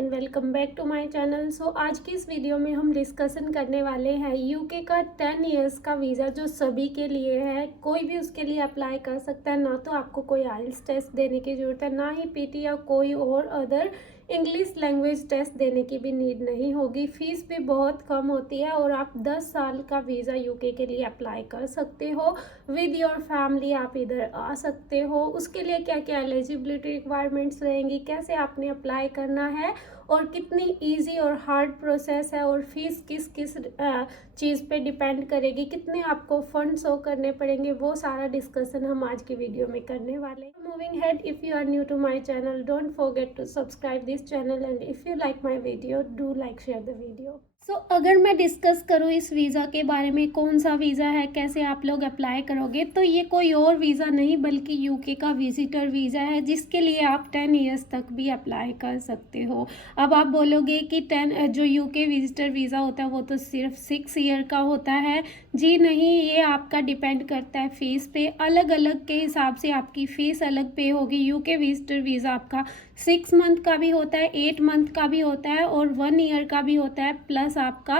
And welcome back to my channel. So आज की इस वीडियो में हम डिस्कशन करने वाले हैं यूके का 10 इयर्स का वीज़ा जो सभी के लिए है। कोई भी उसके लिए अप्लाई कर सकता है, ना तो आपको कोई आइल्स टेस्ट देने की ज़रूरत है, ना ही पीटी या कोई और अदर इंग्लिश लैंग्वेज टेस्ट देने की भी नीड नहीं होगी। फ़ीस भी बहुत कम होती है और आप 10 साल का वीज़ा यूके के लिए अप्लाई कर सकते हो। विद योर फैमिली आप इधर आ सकते हो। उसके लिए क्या क्या एलिजिबिलिटी रिक्वायरमेंट्स रहेंगी, कैसे आपने अप्लाई करना है और कितनी इजी और हार्ड प्रोसेस है, और फीस किस किस चीज़ पे डिपेंड करेगी, कितने आपको फंड शो करने पड़ेंगे, वो सारा डिस्कशन हम आज की वीडियो में करने वाले हैं। Moving ahead, if you are new to my channel don't forget to subscribe this channel and if you like my video do like share the video. So अगर मैं डिस्कस करूँ इस वीज़ा के बारे में, कौन सा वीज़ा है, कैसे आप लोग अप्लाई करोगे, तो ये कोई और वीज़ा नहीं बल्कि यूके का विजिटर वीज़ा है, जिसके लिए आप 10 इयर्स तक भी अप्लाई कर सकते हो। अब आप बोलोगे कि 10 जो यूके विजिटर वीज़ा होता है वो तो सिर्फ 6 ईयर का होता है। जी नहीं, ये आपका डिपेंड करता है फ़ीस पे। अलग अलग के हिसाब से आपकी फ़ीस अलग पे होगी। यूके विजिटर वीज़ा आपका 6 मंथ का भी होता है, 8 मंथ का भी होता है और 1 ईयर का भी होता है, प्लस आपका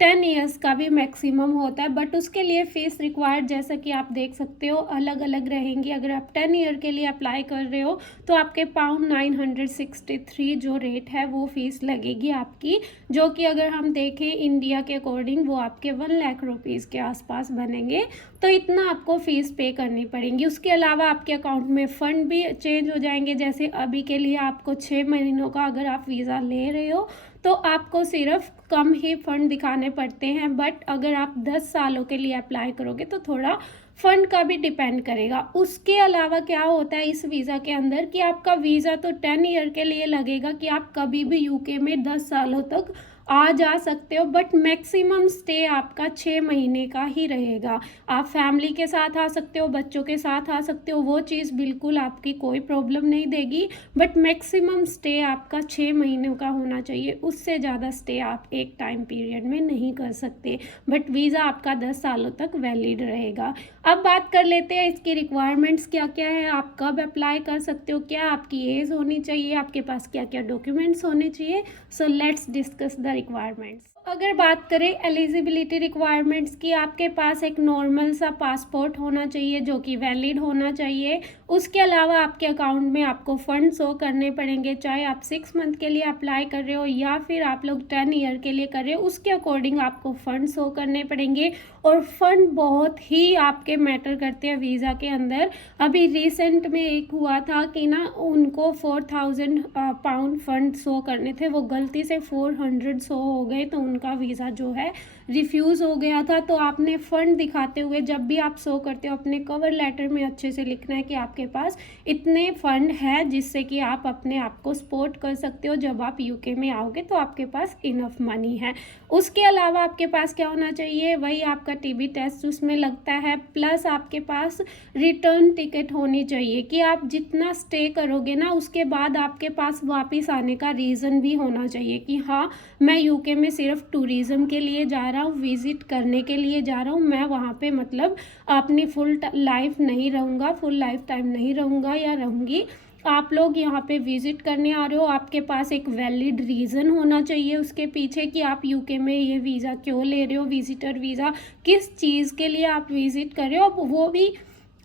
10 इयर्स का भी मैक्सिमम होता है। बट उसके लिए फ़ीस रिक्वायर्ड, जैसा कि आप देख सकते हो, अलग अलग रहेंगी। अगर आप 10 ईयर के लिए अप्लाई कर रहे हो तो आपके पाउंड 963 जो रेट है वो फ़ीस लगेगी आपकी, जो कि अगर हम देखें इंडिया के अकॉर्डिंग वो आपके 1 लाख रुपीज़ के आसपास बनेंगे। तो इतना आपको फ़ीस पे करनी पड़ेगी। उसके अलावा आपके अकाउंट में फ़ंड भी चेंज हो जाएंगे। जैसे अभी के लिए आपको 6 महीनों का अगर आप वीज़ा ले रहे हो तो आपको सिर्फ कम ही फ़ंड दिखाने पड़ते हैं, बट अगर आप 10 सालों के लिए अप्लाई करोगे तो थोड़ा फ़ंड का भी डिपेंड करेगा। उसके अलावा क्या होता है इस वीज़ा के अंदर कि आपका वीज़ा तो 10 ईयर के लिए लगेगा कि आप कभी भी यूके में 10 सालों तक आ जा सकते हो, बट मैक्सिमम स्टे आपका 6 महीने का ही रहेगा। आप फैमिली के साथ आ सकते हो, बच्चों के साथ आ सकते हो, वो चीज़ बिल्कुल आपकी कोई प्रॉब्लम नहीं देगी, बट मैक्सिमम स्टे आपका 6 महीनों का होना चाहिए। उससे ज़्यादा स्टे आप एक टाइम पीरियड में नहीं कर सकते, बट वीज़ा आपका 10 सालों तक वैलिड रहेगा। अब बात कर लेते हैं इसकी रिक्वायरमेंट्स क्या क्या है, आप कब अप्लाई कर सकते हो, क्या आपकी एज होनी चाहिए, आपके पास क्या क्या डॉक्यूमेंट्स होने चाहिए। So let's discuss the requirements. अगर बात करें एलिजिबिलिटी रिक्वायरमेंट्स की, आपके पास एक नॉर्मल सा पासपोर्ट होना चाहिए जो कि वैलिड होना चाहिए। उसके अलावा आपके अकाउंट में आपको फ़ंड शो करने पड़ेंगे, चाहे आप 6 मंथ के लिए अप्लाई कर रहे हो या फिर आप लोग 10 ईयर के लिए कर रहे हो, उसके अकॉर्डिंग आपको फ़ंड शो करने पड़ेंगे। और फंड बहुत ही आपके मैटर करते हैं वीज़ा के अंदर। अभी रिसेंट में एक हुआ था कि ना उनको 4000 पाउंड फंड शो करने थे, वो गलती से 400 शो हो गए, तो उनका वीज़ा जो है रिफ्यूज़ हो गया था। तो आपने फ़ंड दिखाते हुए जब भी आप शो करते हो अपने कवर लेटर में अच्छे से लिखना है कि आपके पास इतने फ़ंड है जिससे कि आप अपने आप को सपोर्ट कर सकते हो। जब आप यूके में आओगे तो आपके पास इनफ मनी है। उसके अलावा आपके पास क्या होना चाहिए, वही आपका टीबी टेस्ट उसमें लगता है, प्लस आपके पास रिटर्न टिकट होनी चाहिए कि आप जितना स्टे करोगे ना उसके बाद आपके पास वापस आने का रीज़न भी होना चाहिए कि हाँ, मैं यूके में सिर्फ टूरिज़्म के लिए जा रहा हूँ, विज़िट करने के लिए जा रहा हूँ, मैं वहाँ पे मतलब अपनी फुल लाइफ नहीं रहूँगा, फुल लाइफ टाइम नहीं रहूँगा या रहूँगी। आप लोग यहाँ पे विज़िट करने आ रहे हो, आपके पास एक वैलिड रीज़न होना चाहिए उसके पीछे कि आप यूके में ये वीज़ा क्यों ले रहे हो, विज़िटर वीज़ा किस चीज़ के लिए आप विज़िट कर रहे हो। अब वो भी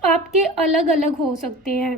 आपके अलग अलग हो सकते हैं।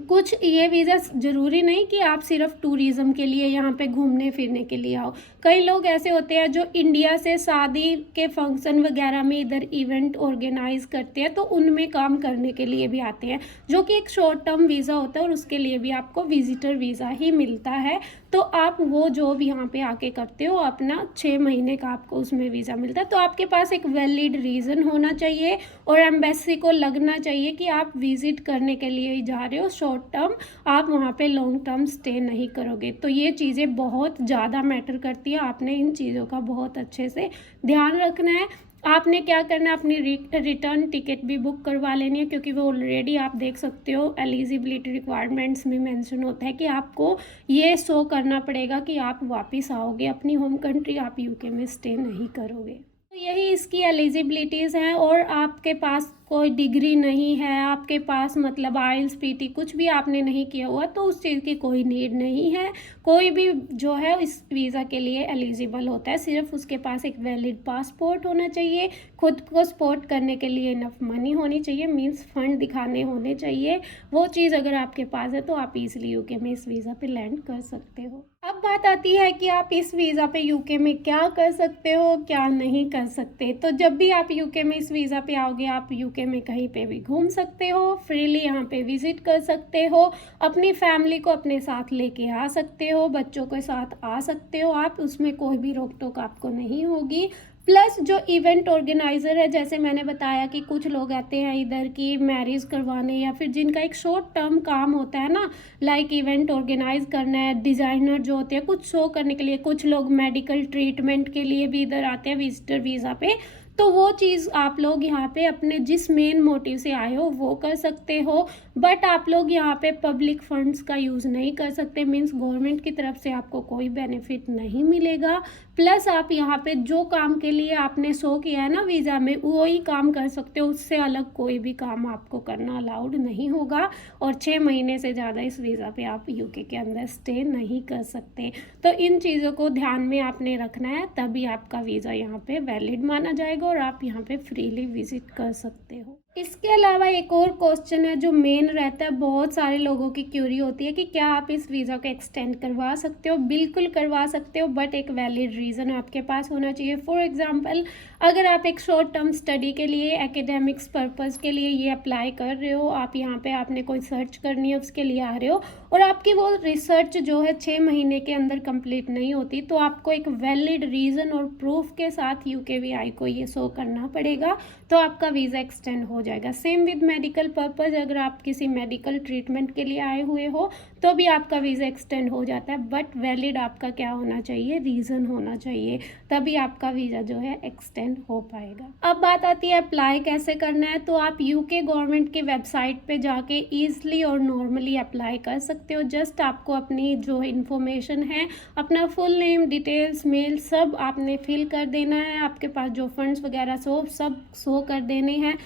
कुछ ये वीज़ा ज़रूरी नहीं कि आप सिर्फ टूरिज़्म के लिए यहाँ पे घूमने फिरने के लिए आओ। कई लोग ऐसे होते हैं जो इंडिया से शादी के फंक्शन वगैरह में इधर इवेंट ऑर्गेनाइज करते हैं, तो उनमें काम करने के लिए भी आते हैं, जो कि एक शॉर्ट टर्म वीज़ा होता है और उसके लिए भी आपको विजिटर वीज़ा ही मिलता है। तो आप वो जॉब यहाँ पे आके करते हो, अपना 6 महीने का आपको उसमें वीज़ा मिलता है। तो आपके पास एक वैलिड रीज़न होना चाहिए और एम्बेसी को लगना चाहिए कि आप विज़िट करने के लिए ही जा रहे हो, शॉर्ट टर्म, आप वहाँ पे लॉन्ग टर्म स्टे नहीं करोगे। तो ये चीज़ें बहुत ज़्यादा मैटर करती है, आपने इन चीज़ों का बहुत अच्छे से ध्यान रखना है। आपने क्या करना है, अपनी रिटर्न टिकट भी बुक करवा लेनी है, क्योंकि वो ऑलरेडी आप देख सकते हो एलिजिबिलिटी रिक्वायरमेंट्स में मेंशन होता है कि आपको ये शो करना पड़ेगा कि आप वापस आओगे अपनी होम कंट्री, आप यूके में स्टे नहीं करोगे। तो यही इसकी एलिजिबिलिटीज़ हैं। और आपके पास कोई डिग्री नहीं है आपके पास, मतलब आइल्स पीटी कुछ भी आपने नहीं किया हुआ, तो उस चीज़ की कोई नीड नहीं है। कोई भी जो है इस वीज़ा के लिए एलिजिबल होता है, सिर्फ उसके पास एक वैलिड पासपोर्ट होना चाहिए, खुद को सपोर्ट करने के लिए इनफ मनी होनी चाहिए, मींस फंड दिखाने होने चाहिए। वो चीज़ अगर आपके पास है तो आप इजीली यूके में इस वीज़ा पे लैंड कर सकते हो। अब बात आती है कि आप इस वीज़ा पे यूके में क्या कर सकते हो, क्या नहीं कर सकते। तो जब भी आप यूके में इस वीज़ा पे आओगे, आप यूके में कहीं पे भी घूम सकते हो, फ्रीली यहाँ पे विजिट कर सकते हो, अपनी फैमिली को अपने साथ लेके आ सकते हो, बच्चों के साथ आ सकते हो आप, उसमें कोई भी रोक टोक आपको नहीं होगी। प्लस जो इवेंट ऑर्गेनाइज़र है, जैसे मैंने बताया कि कुछ लोग आते हैं इधर की मैरिज करवाने, या फिर जिनका एक शॉर्ट टर्म काम होता है ना, लाइक इवेंट ऑर्गेनाइज करना है, डिज़ाइनर जो होते हैं कुछ शो करने के लिए, कुछ लोग मेडिकल ट्रीटमेंट के लिए भी इधर आते हैं विजिटर वीज़ा पे। तो वो चीज़ आप लोग यहाँ पे अपने जिस मेन मोटिव से आए हो वो कर सकते हो, बट आप लोग यहाँ पे पब्लिक फंड्स का यूज़ नहीं कर सकते, मीन्स गवर्नमेंट की तरफ से आपको कोई बेनिफिट नहीं मिलेगा। प्लस आप यहाँ पे जो काम के लिए आपने शो किया है ना वीज़ा में, वही काम कर सकते हो, उससे अलग कोई भी काम आपको करना अलाउड नहीं होगा। और 6 महीने से ज़्यादा इस वीज़ा पे आप यूके के अंदर स्टे नहीं कर सकते। तो इन चीज़ों को ध्यान में आपने रखना है, तभी आपका वीज़ा यहाँ पे वैलिड माना जाएगा और आप यहाँ पे फ्रीली विजिट कर सकते हो। इसके अलावा एक और क्वेश्चन है जो मेन रहता है, बहुत सारे लोगों की क्यूरी होती है कि क्या आप इस वीज़ा को एक्सटेंड करवा सकते हो। बिल्कुल करवा सकते हो, बट एक वैलिड रीज़न आपके पास होना चाहिए। फॉर एग्जांपल, अगर आप एक शॉर्ट टर्म स्टडी के लिए, एकेडमिक्स पर्पज़ के लिए ये अप्लाई कर रहे हो, आप यहाँ पे आपने कोई सर्च करनी है उसके लिए आ रहे हो, और आपकी वो रिसर्च जो है 6 महीने के अंदर कंप्लीट नहीं होती, तो आपको एक वैलिड रीज़न और प्रूफ के साथ यूकेवीआई को ये शो करना पड़ेगा, तो आपका वीज़ा एक्सटेंड हो जाएगा। सेम विद मेडिकल पर्पज़, अगर आप किसी मेडिकल ट्रीटमेंट के लिए आए हुए हो तो भी आपका वीज़ा एक्सटेंड हो जाता है, बट वैलिड आपका क्या होना चाहिए, रीज़न होना चाहिए, तभी आपका वीज़ा जो है एक्सटेंड हो पाएगा। अब बात आती है अप्लाई कैसे करना है। तो आप यूके गवर्नमेंट की वेबसाइट पे जाके ईजिली और नॉर्मली अप्लाई कर सकते हो। जस्ट आपको अपनी जो इन्फॉर्मेशन है, अपना फुल नेम, डिटेल्स, मेल सब आपने फिल कर देना है, आपके पास जो फंड्स वगैरह सब शो कर देने हैं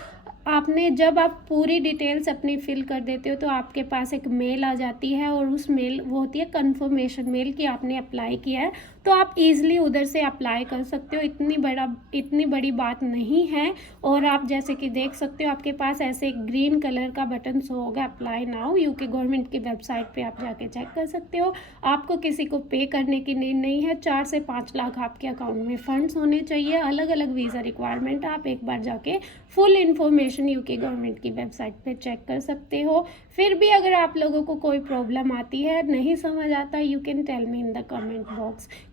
आपने। जब आप पूरी डिटेल्स अपनी फिल कर देते हो तो आपके पास एक मेल आ जाती है, और उस मेल वो होती है कंफर्मेशन मेल कि आपने अप्लाई किया है, तो आप इजीली उधर से अप्लाई कर सकते हो। इतनी बड़ी बात नहीं है। और आप जैसे कि देख सकते हो आपके पास ऐसे एक ग्रीन कलर का बटन शो होगा, अप्लाई नाउ, यूके गवर्नमेंट की वेबसाइट पे आप जाके चेक कर सकते हो। आपको किसी को पे करने की नीड नहीं है। 4 से 5 लाख आपके अकाउंट में फंड्स होने चाहिए। अलग अलग वीज़ा रिक्वायरमेंट आप एक बार जाके फुल इन्फॉर्मेशन यूके गवर्नमेंट की वेबसाइट पे चेक कर सकते हो। फिर भी अगर आप लोगों को कोई प्रॉब्लम आती है, नहीं समझ आता, you can tell me in the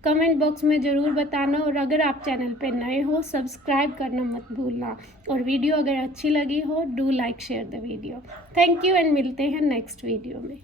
comment box में ज़रूर बताना। और अगर आप चैनल पे नए हो, सब्सक्राइब करना मत भूलना। और वीडियो अगर अच्छी लगी हो, do like share the video. Thank you and मिलते हैं नेक्स्ट वीडियो में।